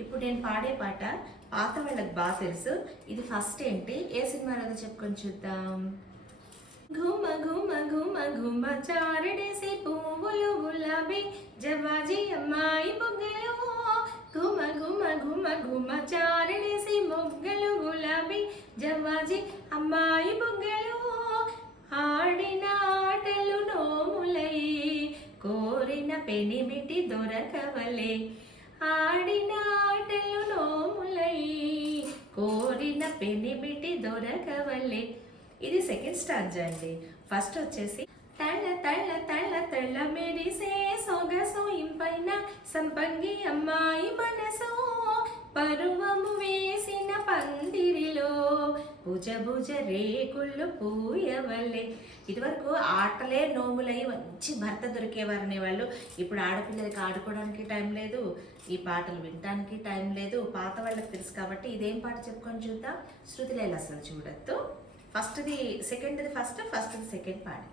ఇప్పుడు నేను పాడే పాట పాత వాళ్ళకి బాగా తెలుసు. ఇది ఫస్ట్ ఏంటి, ఏ సినిమాలో చెప్పుకొని చూద్దాం. ఘుమ ఘుమ ఘుమ ఘుమ చారడేసి పువ్వులు గులాబీ జవాజీ అమ్మాయి బొగ్గలు. ఘుమ ఘుమ ఘుమ ఘుమ చారడేసి మొగ్గలు గులాబీ జవాజీ అమ్మాయి బొగ్గలు. ఆడిన ఆటలు నోములై కోరిన పెనిమిటి దొరకవలే. ఆడిన ఆటలు నోములై కోరిన పెనిమిటి దొరకవలే. ఇది సెకండ్ స్టాంజా అండి. ఫస్ట్ వచ్చేసి తళ్ళ తళ్ళ తళ్ళ తళ్ళ మెరిసే సొగసు ఇంపైన సంపంగి అమ్మాయి మనసు. పరువము వేసిన పందిరిలో భుజ భుజ రేకుళ్ళు పూయవలే. ఇదివరకు ఆటలే నోములై మంచి భర్త దొరికేవారు అనేవాళ్ళు. ఇప్పుడు ఆడపిల్లలకి ఆడుకోవడానికి టైం లేదు, ఈ పాటలు వినడానికి టైం లేదు. పాత వాళ్ళకి తెలుసు కాబట్టి ఇదేం పాట చెప్పుకొని చూద్దాం. శృతిలేల అసలు చూడొద్దు. ఫస్ట్ది సెకండ్ది ఫస్ట్, ఫస్ట్ది సెకండ్ పాడి.